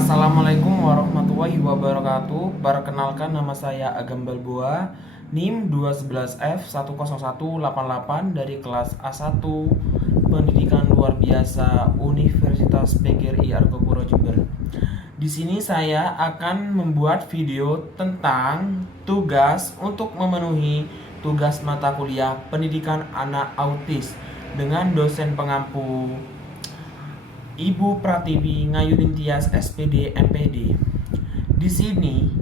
Assalamualaikum warahmatullahi wabarakatuh. Perkenalkan, nama saya Agam Balboa, NIM 211F10188 dari kelas A1 Pendidikan Luar Biasa Universitas PGRI Argopuro Jember. Di sini saya akan membuat video tentang tugas untuk memenuhi tugas mata kuliah pendidikan anak autis dengan dosen pengampu Ibu Pratiwi Ngayuning Tias SPD MPD. Di sini,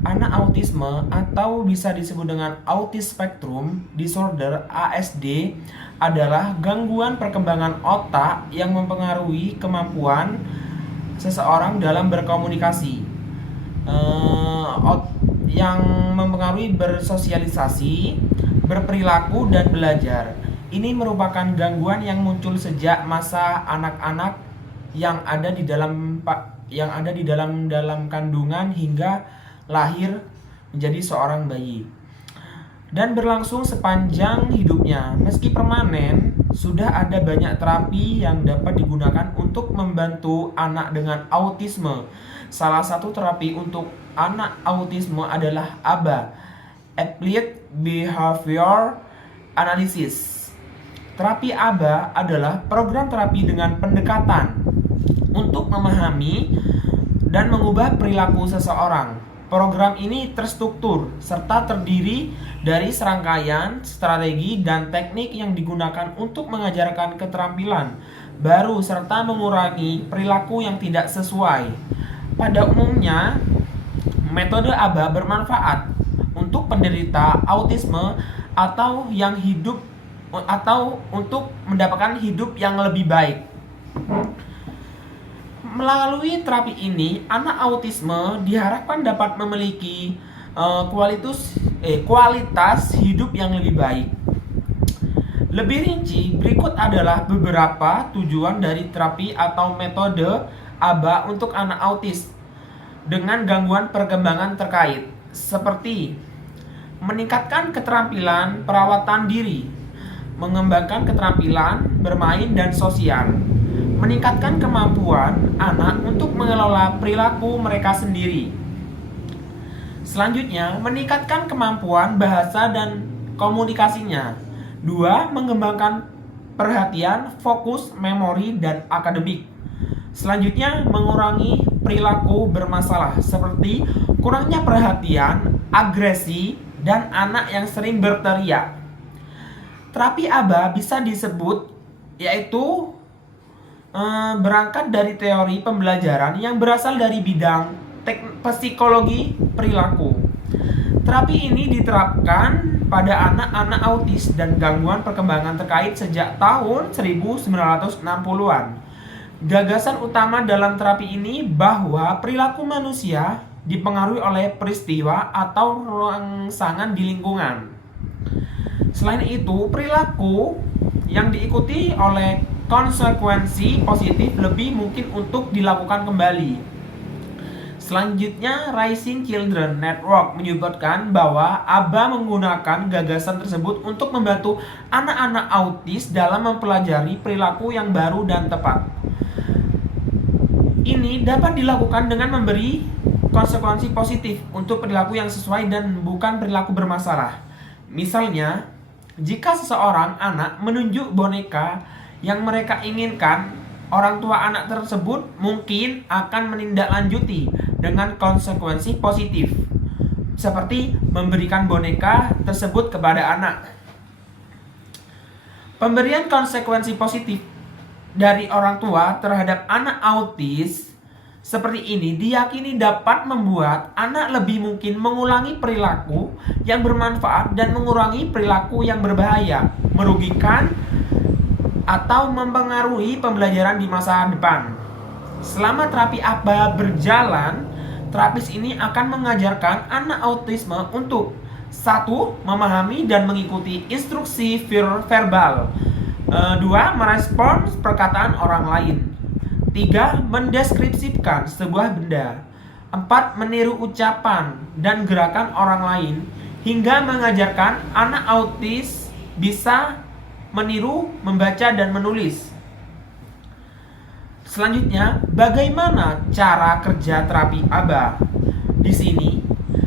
anak autisme atau bisa disebut dengan autis spectrum disorder ASD adalah gangguan perkembangan otak yang mempengaruhi kemampuan seseorang dalam berkomunikasi, yang mempengaruhi bersosialisasi, berperilaku dan belajar. Ini merupakan gangguan yang muncul sejak masa anak-anak yang ada di dalam kandungan hingga lahir menjadi seorang bayi dan berlangsung sepanjang hidupnya. Meski permanen, sudah ada banyak terapi yang dapat digunakan untuk membantu anak dengan autisme. Salah satu terapi untuk anak autisme adalah ABA, Applied Behavior Analysis. Terapi ABA adalah program terapi dengan pendekatan untuk memahami dan mengubah perilaku seseorang. Program ini terstruktur serta terdiri dari serangkaian strategi dan teknik yang digunakan untuk mengajarkan keterampilan baru serta mengurangi perilaku yang tidak sesuai. Pada umumnya, metode ABA bermanfaat untuk penderita autisme atau untuk mendapatkan hidup yang lebih baik. Melalui terapi ini, anak autisme diharapkan dapat memiliki kualitas hidup yang lebih baik. Lebih rinci, berikut adalah beberapa tujuan dari terapi atau metode ABA untuk anak autis dengan gangguan perkembangan terkait, seperti meningkatkan keterampilan perawatan diri, mengembangkan keterampilan bermain dan sosial, meningkatkan kemampuan anak untuk mengelola perilaku mereka sendiri. Selanjutnya, meningkatkan kemampuan bahasa dan komunikasinya. 2. Mengembangkan perhatian, fokus, memori, dan akademik. Selanjutnya, mengurangi perilaku bermasalah seperti kurangnya perhatian, agresi, dan anak yang sering berteriak. Terapi ABA bisa disebut yaitu berangkat dari teori pembelajaran yang berasal dari bidang psikologi perilaku. Terapi ini diterapkan pada anak-anak autis dan gangguan perkembangan terkait sejak tahun 1960-an. Gagasan utama dalam terapi ini bahwa perilaku manusia dipengaruhi oleh peristiwa atau rangsangan di lingkungan. Selain itu, perilaku yang diikuti oleh konsekuensi positif lebih mungkin untuk dilakukan kembali. Selanjutnya, Rising Children Network menyebutkan bahwa ABA menggunakan gagasan tersebut untuk membantu anak-anak autis dalam mempelajari perilaku yang baru dan tepat. Ini dapat dilakukan dengan memberi konsekuensi positif untuk perilaku yang sesuai dan bukan perilaku bermasalah. Misalnya, jika seseorang anak menunjuk boneka yang mereka inginkan, orang tua anak tersebut mungkin akan menindaklanjuti dengan konsekuensi positif, seperti memberikan boneka tersebut kepada anak. Pemberian konsekuensi positif dari orang tua terhadap anak autis seperti ini diyakini dapat membuat anak lebih mungkin mengulangi perilaku yang bermanfaat dan mengurangi perilaku yang berbahaya, merugikan, atau mempengaruhi pembelajaran di masa depan. Selama terapi ABA berjalan, terapis ini akan mengajarkan anak autisme untuk 1. Memahami dan mengikuti instruksi verbal, 2. Merespons perkataan orang lain, 3. Mendeskripsikan sebuah benda, 4. Meniru ucapan dan gerakan orang lain, hingga mengajarkan anak autis bisa meniru, membaca, dan menulis. Selanjutnya, bagaimana cara kerja terapi ABA? Di sini,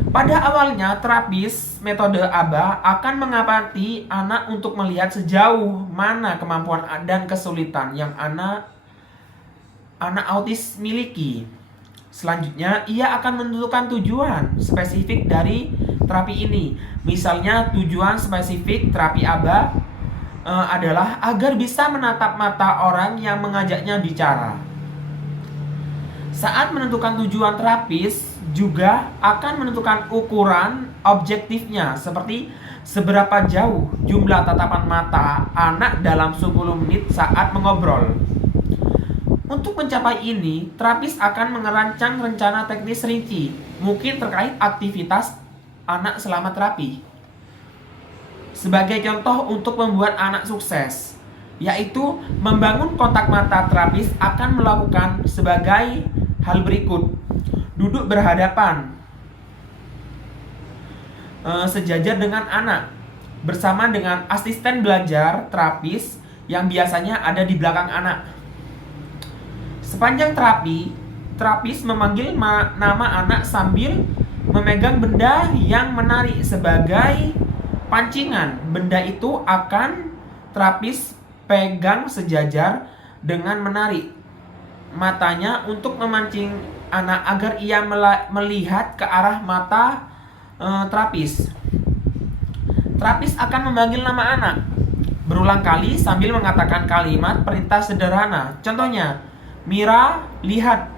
pada awalnya terapis metode ABA akan mengamati anak untuk melihat sejauh mana kemampuan dan kesulitan yang anak autis miliki. Selanjutnya, ia akan menentukan tujuan spesifik dari terapi ini. Misalnya, tujuan spesifik terapi ABA adalah agar bisa menatap mata orang yang mengajaknya bicara. Saat menentukan tujuan terapis, juga akan menentukan ukuran objektifnya, seperti seberapa jauh jumlah tatapan mata anak dalam 10 menit saat mengobrol. Untuk mencapai ini, terapis akan merancang rencana teknis rinci, mungkin terkait aktivitas anak selama terapi. Sebagai contoh untuk membuat anak sukses, yaitu membangun kontak mata, terapis akan melakukan sebagai hal berikut. Duduk berhadapan, sejajar dengan anak, bersama dengan asisten belajar terapis yang biasanya ada di belakang anak. Sepanjang terapi, terapis memanggil nama anak sambil memegang benda yang menarik sebagai pancingan. Benda itu akan terapis pegang sejajar dengan menarik matanya untuk memancing anak agar ia melihat ke arah mata terapis. Terapis akan memanggil nama anak berulang kali sambil mengatakan kalimat perintah sederhana. Contohnya, Mira, lihat,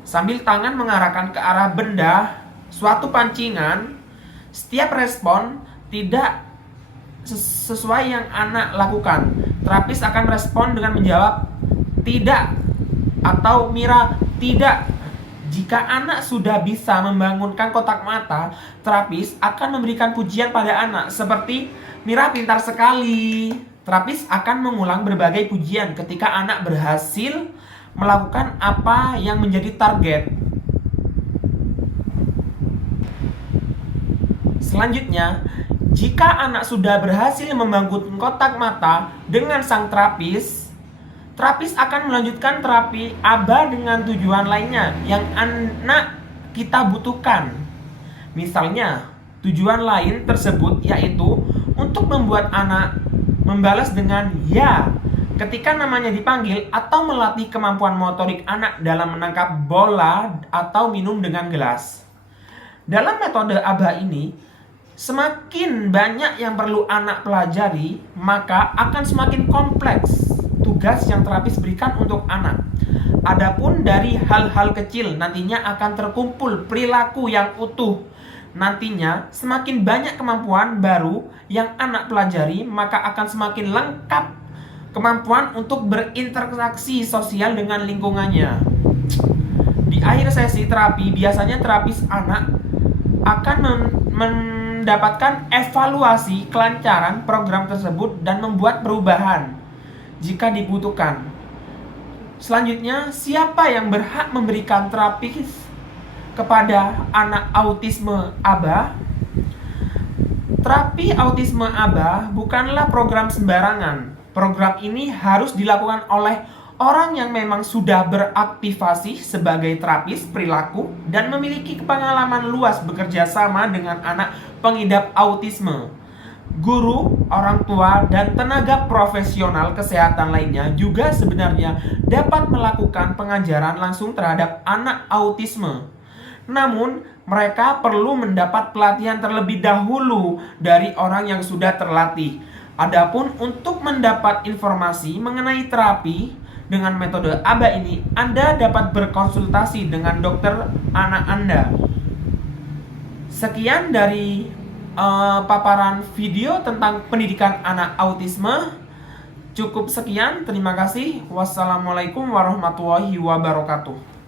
sambil tangan mengarahkan ke arah benda suatu pancingan. Setiap respon tidak sesuai yang anak lakukan, terapis akan respon dengan menjawab tidak atau Mira, tidak. Jika anak sudah bisa membangunkan kotak mata, terapis akan memberikan pujian pada anak seperti Mira pintar sekali. Terapis akan mengulang berbagai pujian ketika anak berhasil melakukan apa yang menjadi target. Selanjutnya, jika anak sudah berhasil membangun kotak mata dengan sang terapis, terapis akan melanjutkan terapi ABA dengan tujuan lainnya yang anak kita butuhkan. Misalnya, tujuan lain tersebut yaitu untuk membuat anak membalas dengan ya ketika namanya dipanggil, atau melatih kemampuan motorik anak dalam menangkap bola atau minum dengan gelas. Dalam metode ABA ini, semakin banyak yang perlu anak pelajari, maka akan semakin kompleks tugas yang terapis berikan untuk anak. Adapun dari hal-hal kecil nantinya akan terkumpul perilaku yang utuh. Nantinya semakin banyak kemampuan baru yang anak pelajari, maka akan semakin lengkap kemampuan untuk berinteraksi sosial dengan lingkungannya. Di akhir sesi terapi, biasanya terapis anak akan mendapatkan evaluasi kelancaran program tersebut dan membuat perubahan jika dibutuhkan. Selanjutnya, siapa yang berhak memberikan terapi kepada anak autisme ABA? Terapi autisme ABA bukanlah program sembarangan. Program ini harus dilakukan oleh orang yang memang sudah beraktivasi sebagai terapis perilaku dan memiliki pengalaman luas bekerja sama dengan anak pengidap autisme. Guru, orang tua, dan tenaga profesional kesehatan lainnya juga sebenarnya dapat melakukan pengajaran langsung terhadap anak autisme. Namun, mereka perlu mendapat pelatihan terlebih dahulu dari orang yang sudah terlatih. Adapun untuk mendapat informasi mengenai terapi dengan metode ABA ini, Anda dapat berkonsultasi dengan dokter anak Anda. Sekian dari paparan video tentang pendidikan anak autisme. Cukup sekian, terima kasih. Wassalamualaikum warahmatullahi wabarakatuh.